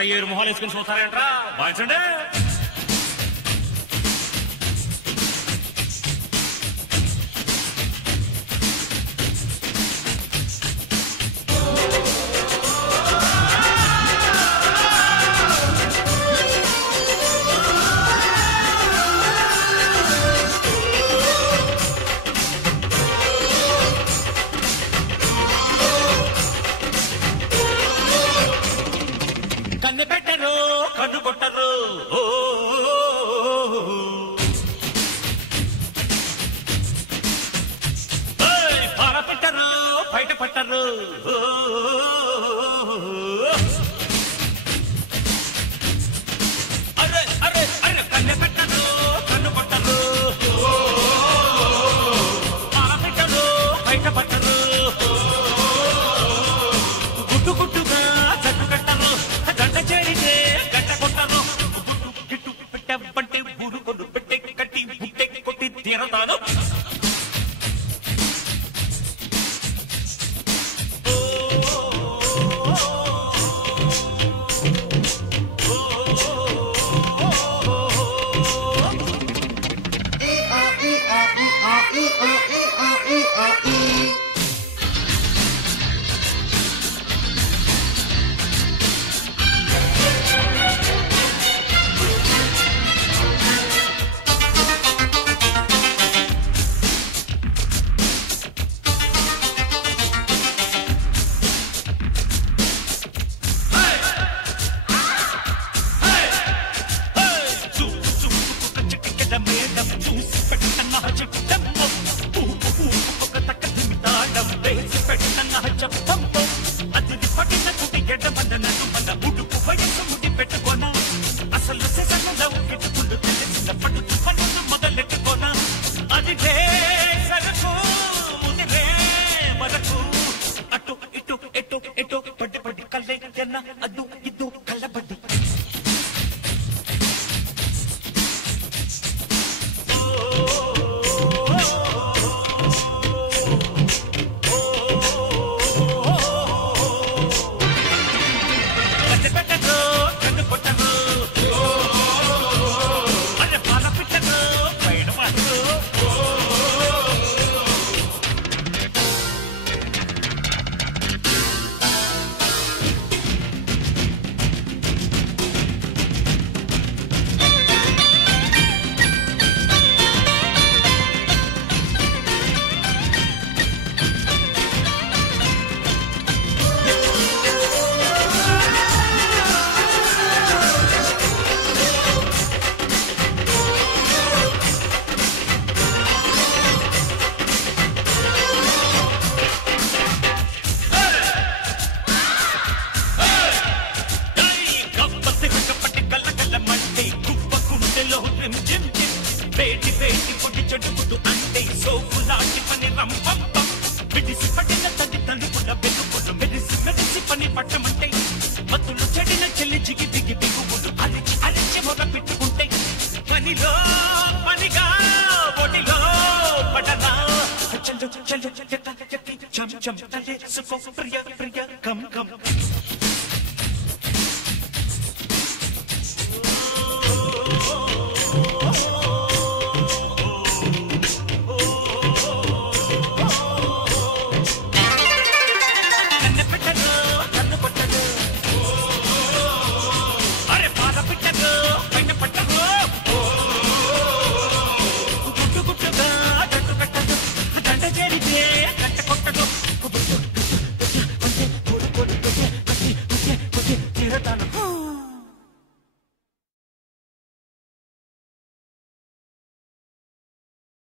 అంతా ఏరు మొహాలు వేసుకుని చూస్తారేంట్రా వాయించండి. కన్ను పెట్టరు కన్ను కొట్టరు పాల పెట్టరు బయట పట్టరు అరే అరే అరే కన్ను పెట్టరు కన్ను కొట్టరు పాల పెట్టరు బయట పట్టరు గుట్టు గుట్టుగా జట్టు కట్టరు గంట చేరితే గంట కొట్టరు గిట్టు పెట్టబంటే బూడు కొడు పెట్టే కట్టి బుట్టే కొట్టి తీరతాను. అసలు మొదలెట్టుకోనా అది సరకు ముదిరే వరకు అటు ఇటు ఎటు ఎటు పడ్డి పడ్డి కల్లే జన్న అద్దు ఇద్దు కళ్ళబడ్డి వేటి వేటి పొడి చెడుగుడు అంటే సోకులాంటి పని రంపంపం విడిసి పడిన తల్లి తల్లిపుల వెలుపులు మెరిసి మెరిసి పని పట్టమంటే మత్తులు చెడిన చెల్లి జిగి దిగి బిగువులు అలిచి అలిచి మొర పెట్టుకుంటే పనిలో పనిగా ఒడిలో పడనా చల్లు చల్లు చెత్త చెత్తి చం చం తల్లి సుకో ప్రియ ప్రియ